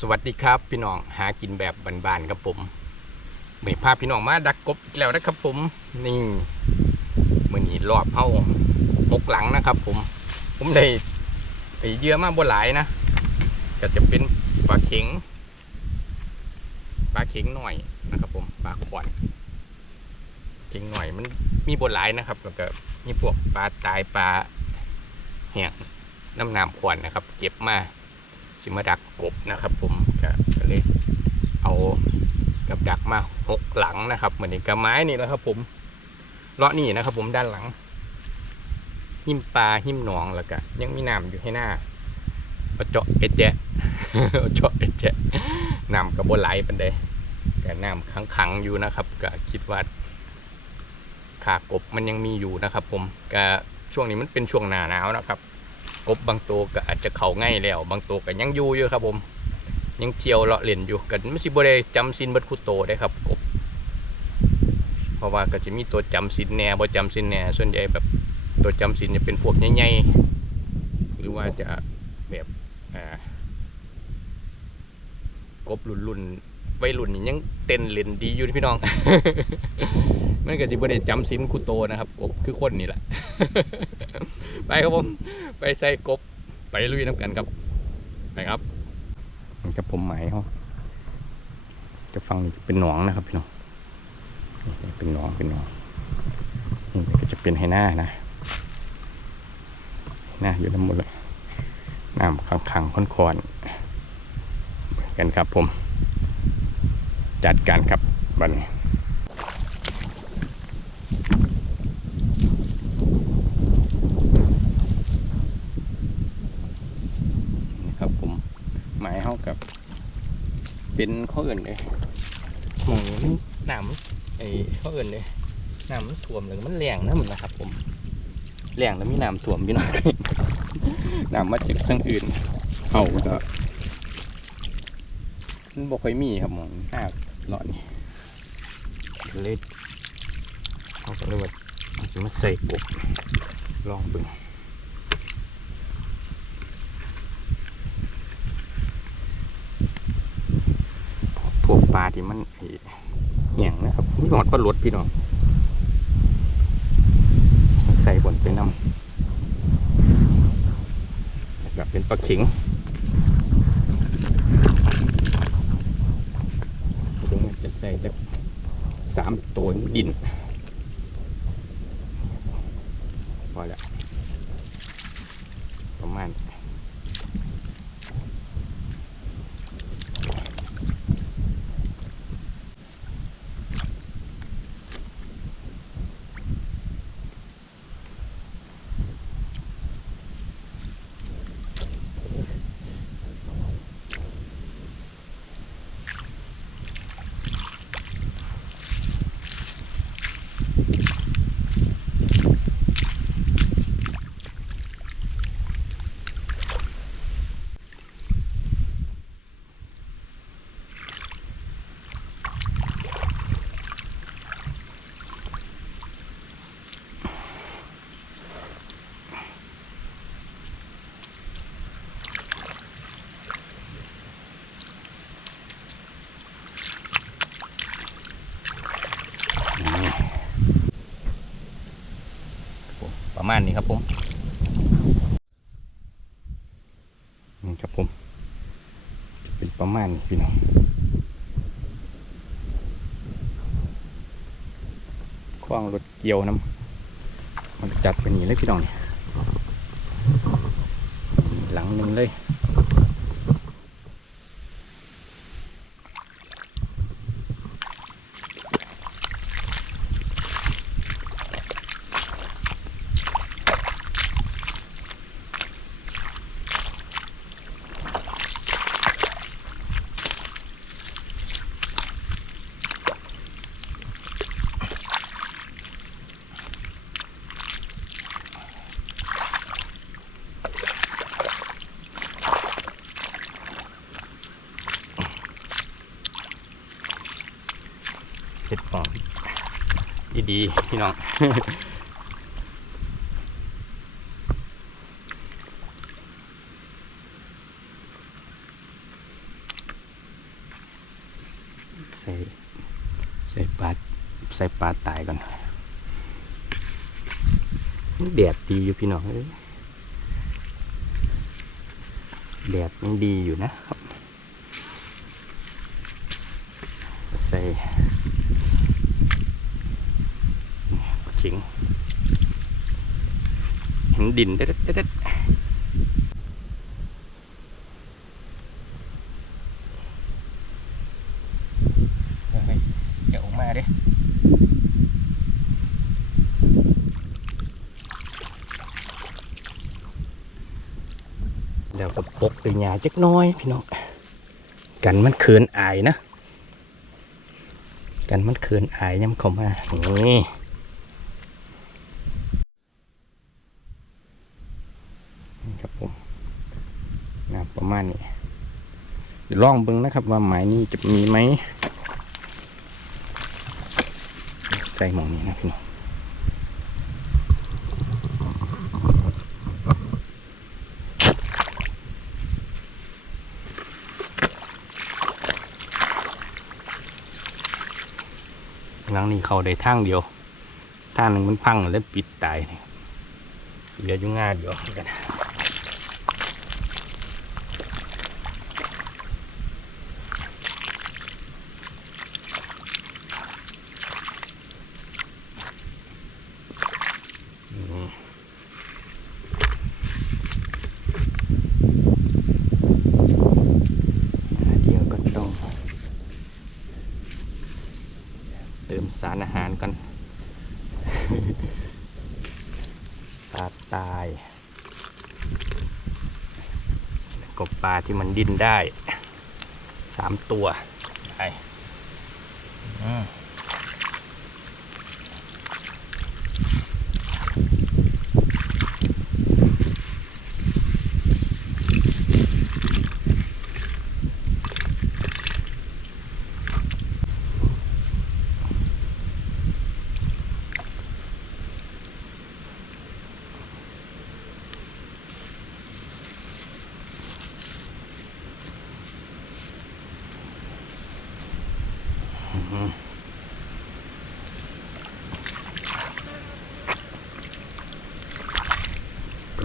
สวัสดีครับ พี่น้องหากินแบบบานๆครับผมมื่อพาพี่น้องมาดักกบอีกแล้วนะครับผมนี่มือนี้รอบเอาหกหลังนะครับ ผม ผมได้ไอ้เยอะมากบ่หลายนะก็จะเป็นปลาเข็งปลาเข็งหน่อยนะครับ ผมปลาขวานเข็งหน่อยมันมีบ่หลายนะครับแล้วก็มีพวกปลาตายปลาแห้งน้ำน้ำขวานนะครับ เก็บมา สิมาดักกบนะครับ ผมก็เลยเอากับดักมาหกหลังนะครับ เหมือนกระไม้นี่แหละครับ ผมเลาะนี่นะครับ ผมด้านหลัง หิมปลาหิมหนองแล้วก็ยังมีน้ำอยู่ให้หน้าเอเจาะเอเจะเอเจาะเอเจะน้ำกับบไหลปันเดแต่น้ำขังๆอยู่นะครับ ก็คิดว่าขากบมันยังมีอยู่นะครับ ผมก็ช่วงนี้มันเป็นช่วงหนาหนาวนะครับ กบบางตัวก็อาจจะเข่าง่ายแล้ว บางตัวก็ยังอยู่อยู่ครับ ผม ยังเที่ยวเลาะเล่นอยู่กันไม่สิบ่ได้จำสินเบัดคุโตได้ครับกบเพราะว่าก็จะมีตัวจำสินแหน่บ่จำสินแหน่ส่วนใหญ่แบบตัวจำสินจะเป็นพวกใหญ่ๆหรือว่าจะแบบอ่ากบรุ่นรุ่นๆวัยรุ่นนี่ยังเต้นเล่นดีอยู่พี่น้องมันก็สิบ่ได้จำสินคุโตนะครับกบคือคนนี่แหละ ไปครับผม ไปใส่กบ ไปลุยน้ำกันครับ ไปครับนี่ครับผมหมายเขาจะฟังนี่เป็นหนองนะครับพี่น้อง เป็นหนอง เป็นหนอง นี่ก็จะเป็นให้หน้านะ หน้าอยู่น้ำหมดเลยน้ำขังขังๆค่อนๆเหมือนกันครับผม จัดการครับบัดนี้นะครับผมหมายเท่ากับ เป็นข้ออื่นเลยหมองนี้มันน้ำไอ้ข้ออื่นเลยน้ำมันท่วมเลยมันแรงนะมันนะครับ ผมแรงแล้วมีน้ำท่วมพี่น้องน้ำมาจากทางอื่นเขาก็มันบ่ค่อยมีครับหมองหน้าหลอดนี่ก็เลยเขาก็เลยว่าเอาสิมาใส่กบลองเบิ่ง พวก ปลาที่มันไอ้เหี่ยงนะครับนี่หอดปลาหลดพี่น้องใส่บนไปน้ำแบบเป็นปลาเข็งจะใส่จะสามตัวดินพอแล้วประมาณ ผม ประมาณนี้ครับผมนี่ครับผม เป็นประมาณนี้พี่น้องคว้างรถเกี่ยวน้ำมันจัดไปนี่เลยพี่น้องเนี่ยหลังหนึ่งเลย ห็ดปอมดีๆพี่น้องใส่ใส่ปลาใส่ปลาตายก่อนแดดดีอยู่พี่น้องเอ้ยแดดยังดีอยู่นะครับ ใส่นี่ปลาเข็งเห็น ดินเด็ดเด็ดเฮ้ยอย่าออกมาเด้แล้วก็ปกไปหยาจักน้อยพี่น้องกันมันเขินอายนะ กันมันเขินอายย้ำเข้ามานี่ครับผมนะประมาณนี้ เดี๋ยวลองเบิ่งนะครับว่าหมายนี้จะมีไหมใส่หมองนี้นะพี่น้องหลังนี้เขาได้ทางเดียวทางหนึ่งมันพังแล้วปิดตายเนี่ยเหลืออยู่ง่าเดียวกันอ่าเดี๋ยวก็ต้อง เติ มสารอาหารกันปลาตายกบปลาที่มันดิ้นได้สามตัวไปอืม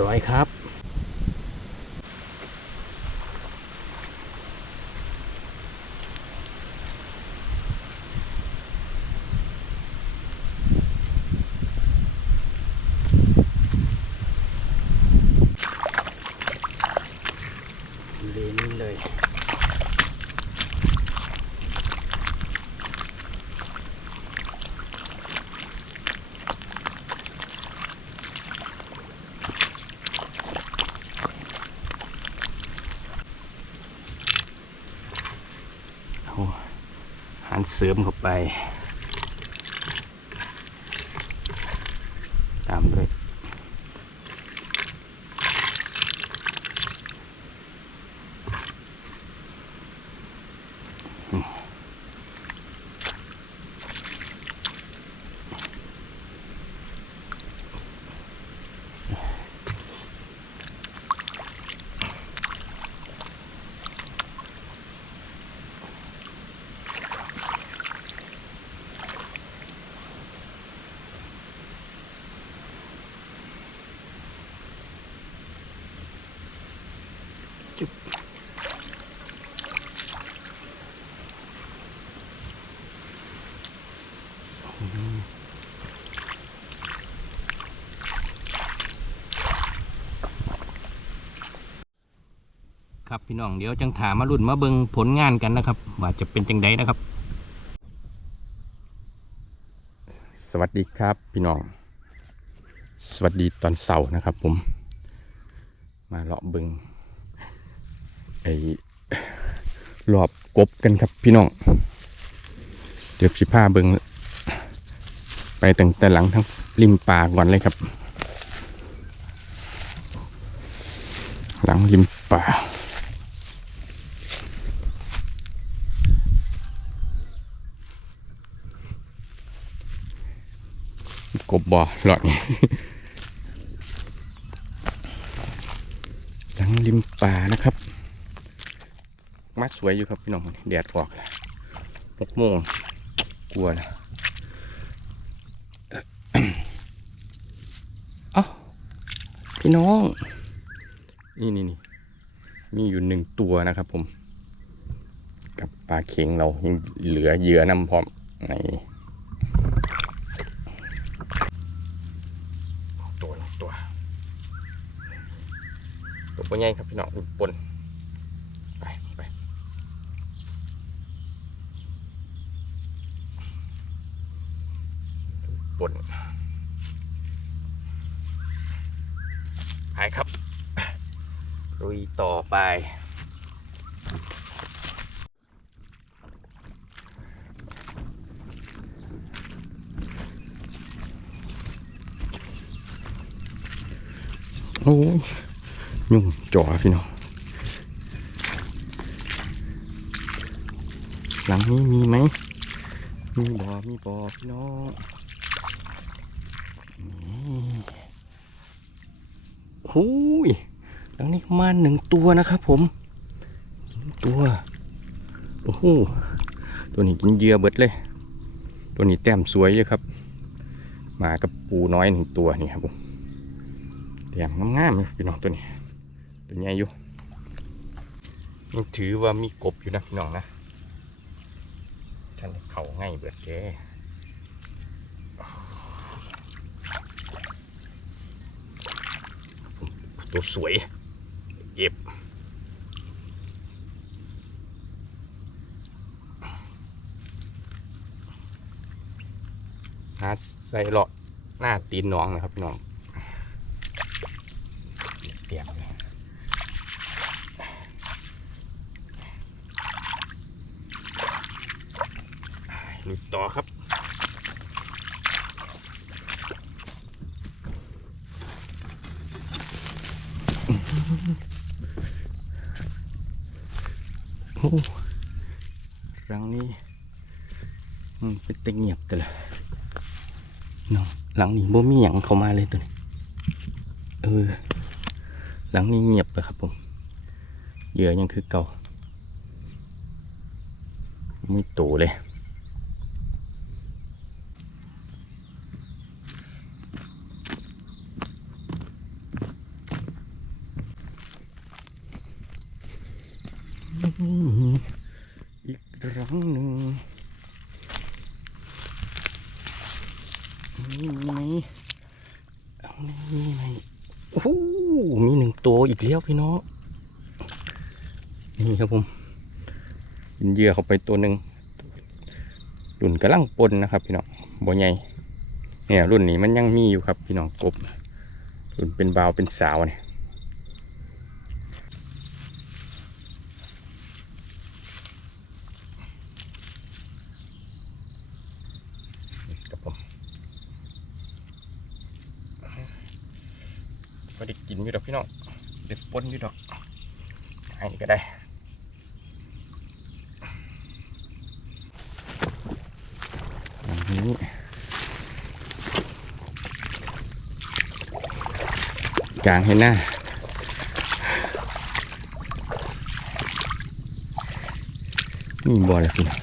ร้อยครับ เลนี่เลย เอาอาหาร เสริมเข้าไป ตามด้วย จุบครับพี่น้องเดี๋ยวจังถามมารุ่นมาเบิงผลงานกันนะครับ ว่าจะเป็นจังไดนะครับ สวัสดีครับพี่น้อง สวัสดีตอนเสาร์นะครับผม มาเลาะเบิง ไอ้รอบกบกันครับพี่น้อง เดี๋ยวสิพาเบิงไปตั้งแต่หลังทั้งริมป่าก่อนเลยครับ หลังริมป่ากบบ่อหลอดนี่หลังริมป่านะครับ มาสวยอยู่ครับพี่น้องแดดออกแล้วหกโมงกลัวนะเอ้าพี่น้อง นี่นี่นี่มีอยู่หนึ่งตัวนะครับผม กับปลาเข็งเรายังเหลือเหยื่อน้ำพร้อมในตัวตัวตัวปนใหญ่ครับพี่น้องปนไปไป ปนไปครับลุยต่อไป โอ้ยยุ่งจ่อพี่น้องหลังนี้มีไหม มีบอมีบอพี่น้องนี่ โอ้ยหลังนี้ประมาณหนึ่งตัวนะครับผมตัวโอ้โหตัวนี้กินเหยื่อเบิดเลย ตัวนี้แต้มสวยเยอะครับ มากับปูน้อยหนึ่งตัวนี่ครับผมแต้มงามๆเลยพี่น้องตัวนี้ ตัวใหญ่อยู่ยังถือว่ามีกบอยู่นะพี่น้องนะท่านเขาง่ายเบิดแก ตัวสวยเก็บหาใส่เลาะหน้าตีนน้องนะครับพี่น้องเตรียมเลยลุยต่อครับ โอ้รังนี้ เป็นตะเงียบแต่ละเนาะหลังนี้บ่มีหยังเข้ามาเลยตัวนี้เออหลังนี้เงียบเลยครับผมเหยื่อยังคือเก่าไม่โตเลย อีกครั้งหนึ่งมีไหมเอามีไหมโอ้โหมีหนึ่งตัวอีก แล้วพี่น้องนี่ครับผมกินเหยื่อเข้าไปตัวหนึ่งรุ่นกำลังปนนะครับ พี่น้องบัวใหญ่เนี่ยรุ่นนี้มันยังมีอยู่ครับ พี่น้องกบรุ่นเป็นบาวเป็นสาวเนี่ย ครับผมก็ได้กินอยู่ดอกพี่น้องได้ปนอยู่ดอกอันนี้ก็ได้อั นี้กลางเห็นหน้านี่บอลแล้วพี่น้อง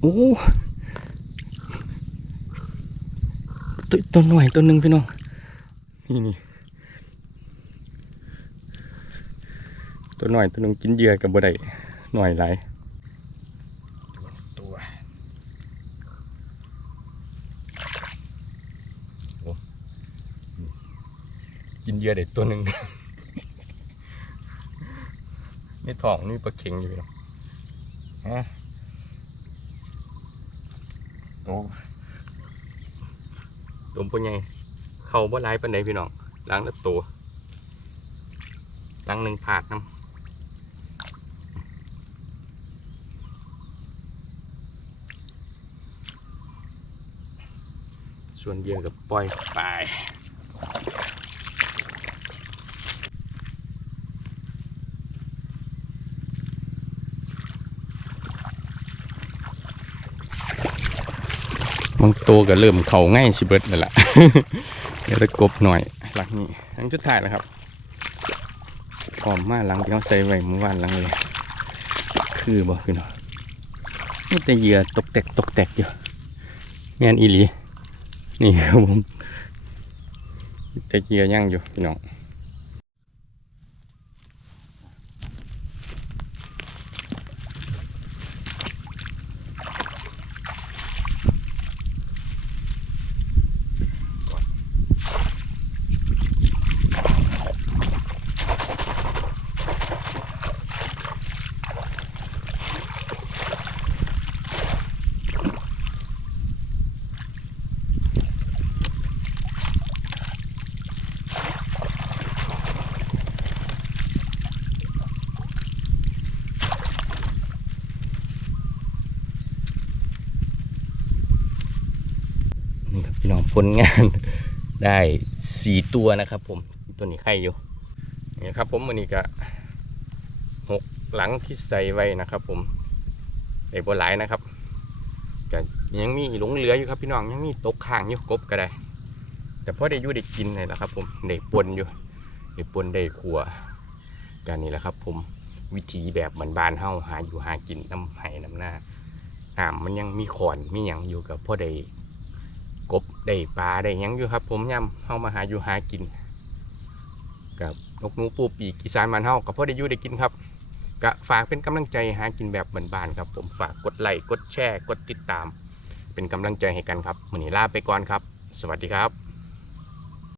โอ้ตัวตัวหน่อยตัวหนึ่งพี่น้อง นี่นี่ตัวหน่อยตัวหนึ่งกินเยื่อกับบ่ได้ หน่อยหลยตัวกินเหยื่อได้ตัวหนึ่งในท้องนี่ปลาเข็งอยู่พี่น้องฮะโอ้ตัวเป็นไงเขาบ่ร้ายปันใดพี่น้องล้างแล้วตัวล้างหนึ่งผาดน้ำ ส่วนเดียวกับปล่อยไปบางตัวก็เริ่มเข่าง่ายสิเบิดนั่นแหละเดี๋ยวจะกบหน่อยหลักนี้ทั้งจุดท้ายแล้วครับพร้อมมากหลังที่เขาใส่ไว้เมื่อวานหลังเลย คือบ่พี่น้องนี่แต่เหยื่อตกแตกตกแตกอยู่งานอีหลี นี่ครับผมตะเหยื่อย่างอยู่พี่น้อง ผลงานได้สี่ตัวนะครับ ผมตัวนี้ไข่อยู่นี่ครับ ผมวันนี้ก็หกหลังที่ใส่ไว้นะครับ ผมได้บัหลายนะครับก็ยังมีหลงเหลืออยู่ครับพี่น้องยังมีตกข้างอยู่กบก็ได้ แต่พอได้ยู่ได้กินเลยละครับ ผมได้ปนอยู่ได้ปนได้ขัวกันนี่แหละครับ ผมวิธีแบบบานๆเฮาหาอยู่หากินน้ำไห้น้ำหน้าน้ำมันยังมีขอนมีหยังอยู่กับพ่อได้ ได้ปลาได้ยังอยู่ครับ ผมย่ำเข้ามาหาอยู่หากิน กับนกหนูปูปีกอีสานมันเฮากับพ่อได้อยู่ได้กินครับก็ฝากเป็นกำลังใจหากินแบบบานๆครับ ผมฝากกดไลค์กดแชร์กดติดตาม เป็นกำลังใจให้กันครับวันนี้ลาไปก่อนครับ สวัสดีครับ